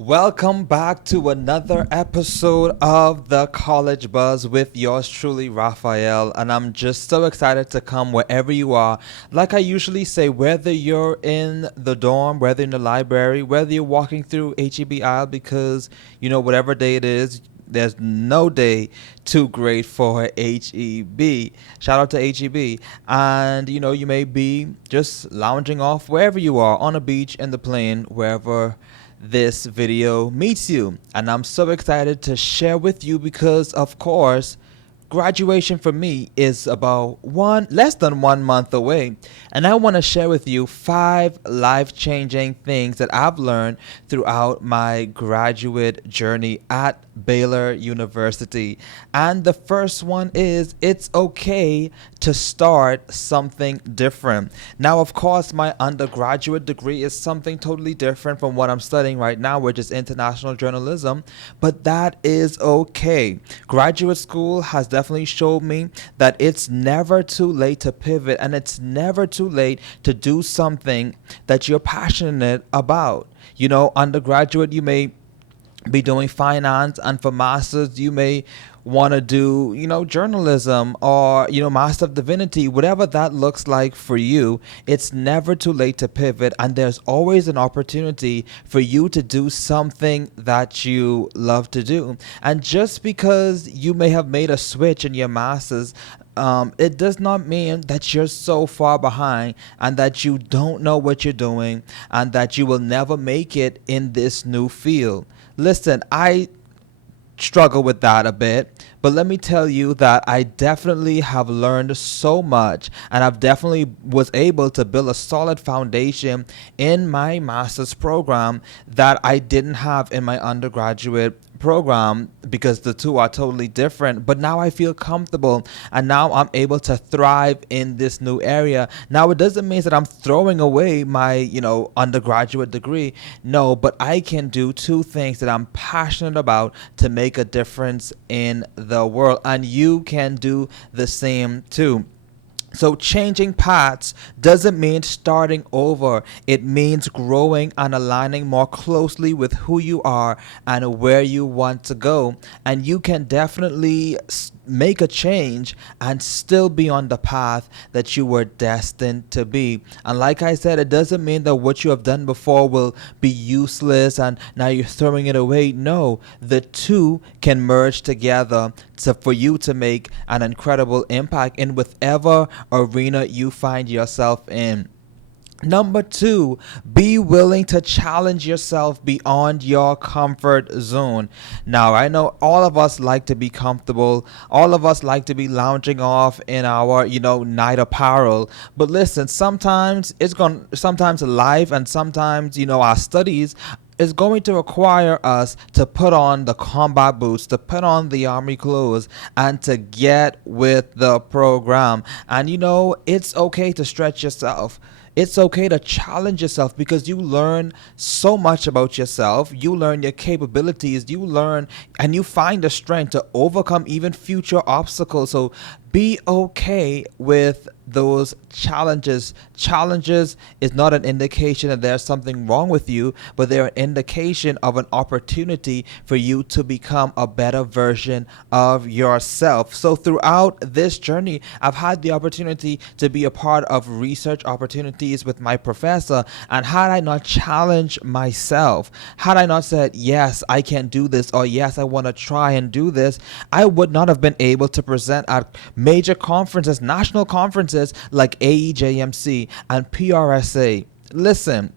Welcome back to another episode of the College Buzz with yours truly, Raphael. And I'm just so excited to come wherever you are. Like I usually say, whether you're in the dorm, whether in the library, whether you're walking through HEB aisle, because, whatever day it is, there's no day too great for HEB. Shout out to HEB. And, you may be just lounging off wherever you are, on a beach, in the plane, wherever this video meets you. And I'm so excited to share with you because, of course, graduation for me is about less than 1 month away. And I want to share with you 5 life-changing things that I've learned throughout my graduate journey at Baylor University. And the first one is it's okay to start something different. Now, of course, my undergraduate degree is something totally different from what I'm studying right now, which is international journalism, but that is okay. Graduate school has definitely showed me that it's never too late to pivot, and it's never too late to do something that you're passionate about. Undergraduate, you may be doing finance, and for masters you may want to do journalism or master of divinity, whatever that looks like for you. It's never too late to pivot, and there's always an opportunity for you to do something that you love to do. And just because you may have made a switch in your masters, it does not mean that you're so far behind and that you don't know what you're doing and that you will never make it in this new field. Listen, I struggle with that a bit, but let me tell you that I definitely have learned so much, and I've definitely was able to build a solid foundation in my master's program that I didn't have in my undergraduate program, because the two are totally different. But now I feel comfortable, and now I'm able to thrive in this new area. Now, it doesn't mean that I'm throwing away my undergraduate degree. No, but I can do 2 things that I'm passionate about to make a difference in the world, and you can do the same too. So changing paths doesn't mean starting over. It means growing and aligning more closely with who you are and where you want to go. And you can definitely make a change and still be on the path that you were destined to be. And like I said, it doesn't mean that what you have done before will be useless and now you're throwing it away. No, the two can merge together for you to make an incredible impact in whatever arena you find yourself in. Number 2, be willing to challenge yourself beyond your comfort zone. Now, I know all of us like to be comfortable. All of us like to be lounging off in our, night apparel. But listen, sometimes life and sometimes, our studies is going to require us to put on the combat boots, to put on the army clothes, and to get with the program. And it's okay to stretch yourself. It's okay to challenge yourself, because you learn so much about yourself. You learn your capabilities. You learn and you find the strength to overcome even future obstacles. So be okay with those challenges. Challenges is not an indication that there's something wrong with you, but they're an indication of an opportunity for you to become a better version of yourself. So throughout this journey, I've had the opportunity to be a part of research opportunities with my professor. And had I not challenged myself, had I not said, yes, I can do this, or yes, I want to try and do this, I would not have been able to present at major conferences, national conferences like AEJMC and PRSA. Listen,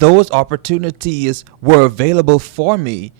those opportunities were available for me.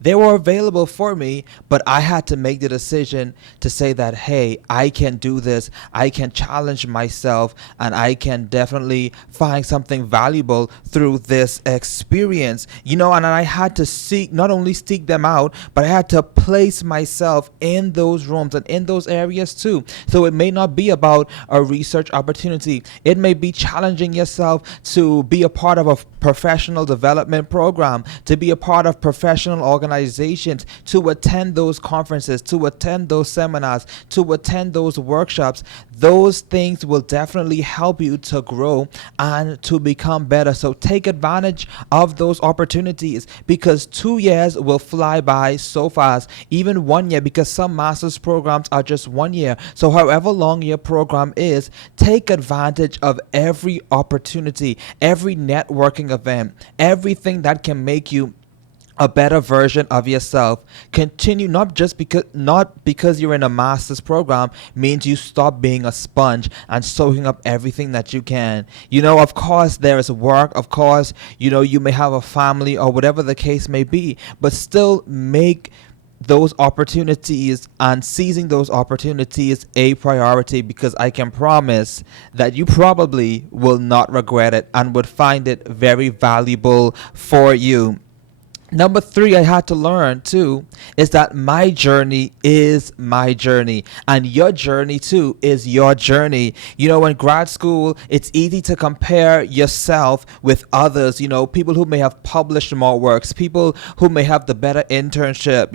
They were available for me, but I had to make the decision to say that, hey, I can do this. I can challenge myself, and I can definitely find something valuable through this experience. And I had to not only seek them out, but I had to place myself in those rooms and in those areas too. So it may not be about a research opportunity. It may be challenging yourself to be a part of a professional development program, to be a part of professional organizations, organizations, to attend those conferences, to attend those seminars, to attend those workshops. Those things will definitely help you to grow and to become better. So take advantage of those opportunities, because 2 years will fly by so fast, even 1 year, because some master's programs are just 1 year. So however long your program is, take advantage of every opportunity, every networking event, everything that can make you a better version of yourself. Continue, not because you're in a master's program means you stop being a sponge and soaking up everything that you can. Of course there is work, of course, you may have a family or whatever the case may be, but still make those opportunities and seizing those opportunities a priority, because I can promise that you probably will not regret it and would find it very valuable for you. Number three, I had to learn too, is that my journey is my journey, and your journey too is your journey. In grad school, it's easy to compare yourself with others, people who may have published more works, people who may have the better internship,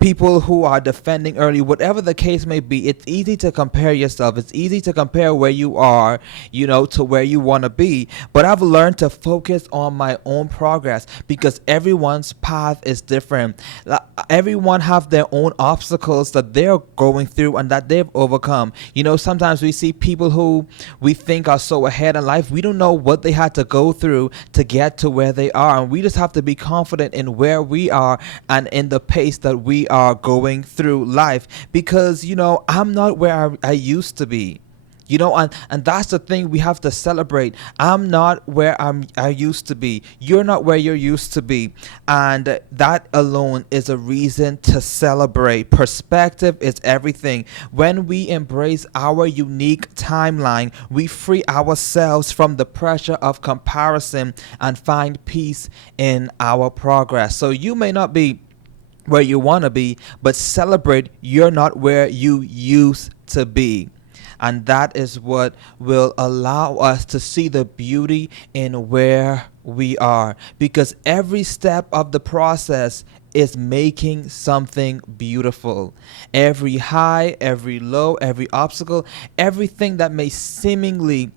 people who are defending early, whatever the case may be. It's easy to compare yourself. It's easy to compare where you are, to where you want to be. But I've learned to focus on my own progress, because everyone's path is different. Everyone have their own obstacles that they're going through and that they've overcome. Sometimes we see people who we think are so ahead in life. We don't know what they had to go through to get to where they are, and we just have to be confident in where we are and in the pace that we are going through life, because I'm not where I used to be. And that's the thing we have to celebrate. I'm not where I used to be. You're not where you're used to be. And that alone is a reason to celebrate. Perspective is everything. When we embrace our unique timeline, we free ourselves from the pressure of comparison and find peace in our progress. So you may not be where you want to be, but celebrate you're not where you used to be. And that is what will allow us to see the beauty in where we are. Because every step of the process is making something beautiful. Every high, every low, every obstacle, everything that may seemingly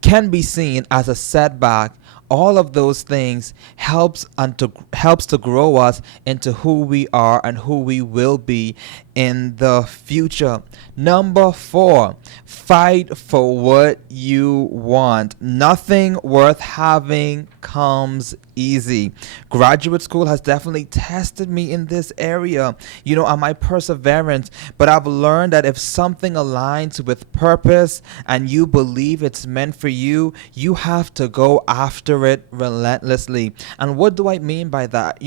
can be seen as a setback, all of those things helps to grow us into who we are and who we will be in the future. Number 4, fight for what you want. Nothing worth having comes easy. Graduate school has definitely tested me in this area, on my perseverance. But I've learned that if something aligns with purpose and you believe it's meant for you, you have to go after it relentlessly. And what do I mean by that?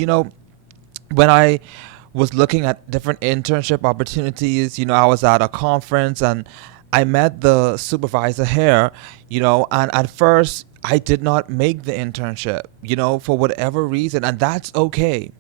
When I was looking at different internship opportunities, I was at a conference and I met the supervisor here, and at first I did not make the internship, for whatever reason, and that's okay.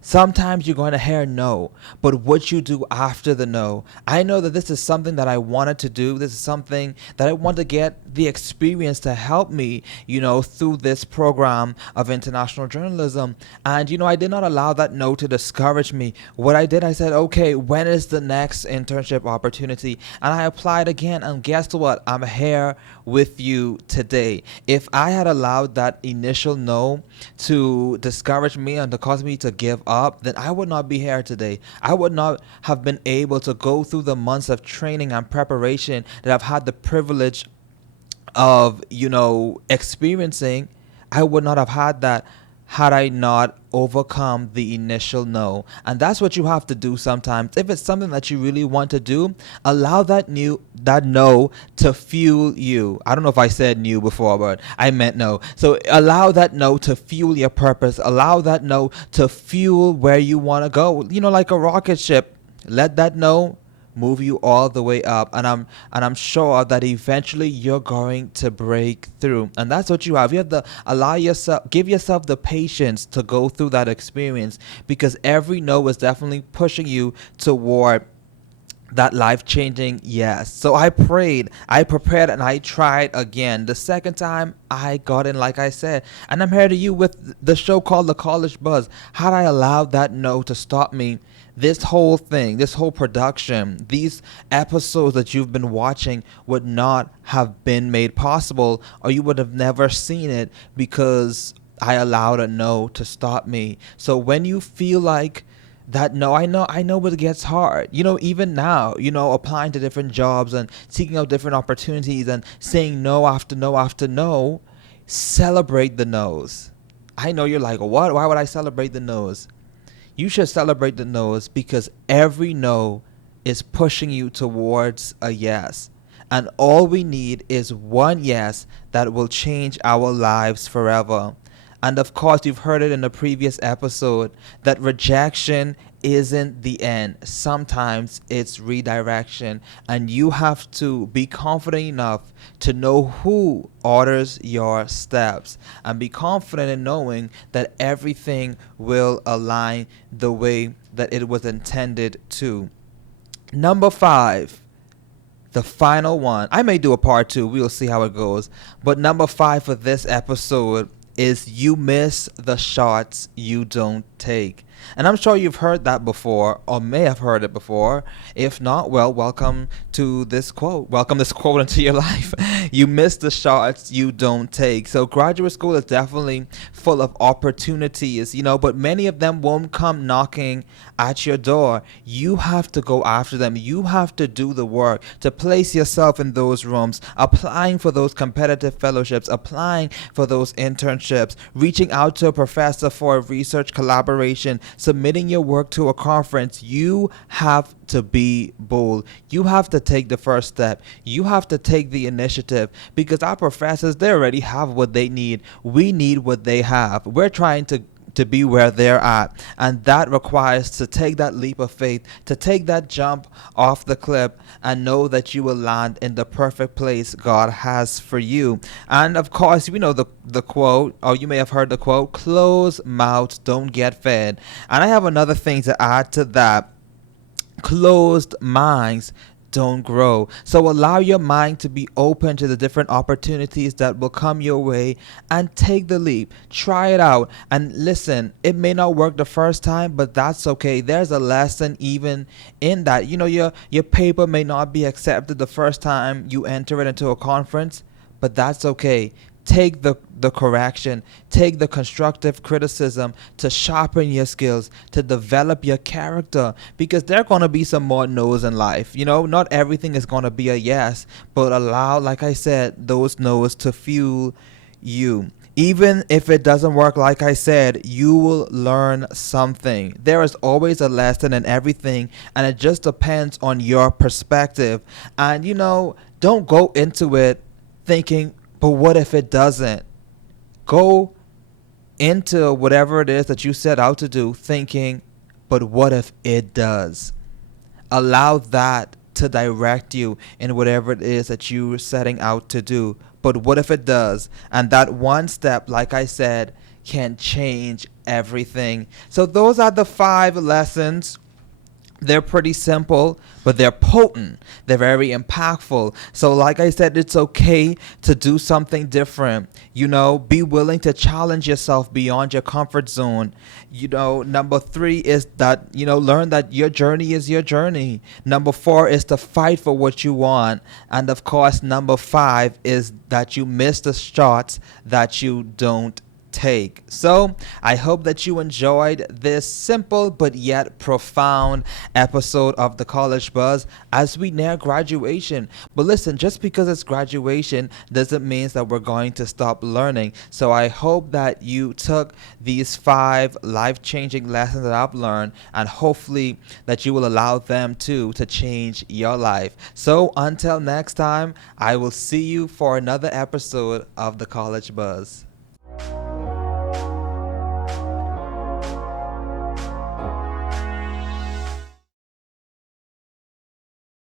Sometimes you're going to hear no, but what you do after the no. I know that this is something that I wanted to do. This is something that I want to get the experience to help me, through this program of international journalism. And, I did not allow that no to discourage me. What I did, I said, okay, when is the next internship opportunity? And I applied again, and guess what? I'm here with you today. If I had allowed that initial no to discourage me and to cause me to give up, then I would not be here today. I would not have been able to go through the months of training and preparation that I've had the privilege of, experiencing. I would not have had that had I not overcome the initial no. And that's what you have to do sometimes. If it's something that you really want to do, allow that no to fuel you. I don't know if I said new before, but I meant no. So allow that no to fuel your purpose. Allow that no to fuel where you want to go. Like a rocket ship. Let that no move you all the way up, and I'm sure that eventually you're going to break through. And that's what you have. You have to give yourself the patience to go through that experience, because every no is definitely pushing you toward that life changing yes. So I prayed, I prepared, and I tried again. The second time I got in, like I said, and I'm here to you with the show called The College Buzz. Had I allowed that no to stop me, this whole thing, this whole production, these episodes that you've been watching would not have been made possible, or you would have never seen it because I allowed a no to stop me. So when you feel like that no, I know it gets hard. Even now, applying to different jobs and seeking out different opportunities and saying no after no after no, celebrate the no's. I know you're like, what? Why would I celebrate the no's? You should celebrate the no's because every no is pushing you towards a yes. And all we need is one yes that will change our lives forever. And of course, you've heard it in the previous episode that rejection isn't the end. Sometimes it's redirection. And you have to be confident enough to know who orders your steps and be confident in knowing that everything will align the way that it was intended to. Number 5, the final one. I may do a part 2. We'll see how it goes. But number 5 for this episode is you miss the shots you don't take. And I'm sure you've heard that before or may have heard it before. If not, well, welcome to this quote. Welcome this quote into your life. You miss the shots you don't take. So graduate school is definitely full of opportunities, but many of them won't come knocking at your door. You have to go after them. You have to do the work to place yourself in those rooms, applying for those competitive fellowships, applying for those internships, reaching out to a professor for a research collaboration, submitting your work to a conference. You have to be bold. You have to take the first step. You have to take the initiative because our professors, they already have what they need. We need what they have. We're trying to be where they're at, and that requires to take that leap of faith, to take that jump off the cliff and know that you will land in the perfect place God has for you. And of course, we know the quote, or you may have heard the quote, closed mouths don't get fed. And I have another thing to add to that. Closed minds don't grow. So allow your mind to be open to the different opportunities that will come your way and take the leap. Try it out. And listen, it may not work the first time, but that's okay. There's a lesson even in that. Your paper may not be accepted the first time you enter it into a conference, but that's okay. Take the correction, take the constructive criticism to sharpen your skills, to develop your character, because there are going to be some more no's in life. Not everything is going to be a yes, but allow, like I said, those no's to fuel you. Even if it doesn't work, like I said, you will learn something. There is always a lesson in everything, and it just depends on your perspective. And, don't go into it thinking, but what if it doesn't? Go into whatever it is that you set out to do thinking, but what if it does? Allow that to direct you in whatever it is that you're setting out to do. But what if it does? And that one step, like I said, can change everything. So those are the 5 lessons. They're pretty simple, but they're potent. They're very impactful. So like I said, it's okay to do something different. Be willing to challenge yourself beyond your comfort zone. Number 3 is that, learn that your journey is your journey. Number 4 is to fight for what you want. And of course, number 5 is that you miss the shots that you don't take. So I hope that you enjoyed this simple but yet profound episode of the College Buzz as we near graduation. But listen, just because it's graduation doesn't mean that we're going to stop learning. So I hope that you took these 5 life-changing lessons that I've learned, and hopefully that you will allow them to change your life. So until next time, I will see you for another episode of the College Buzz.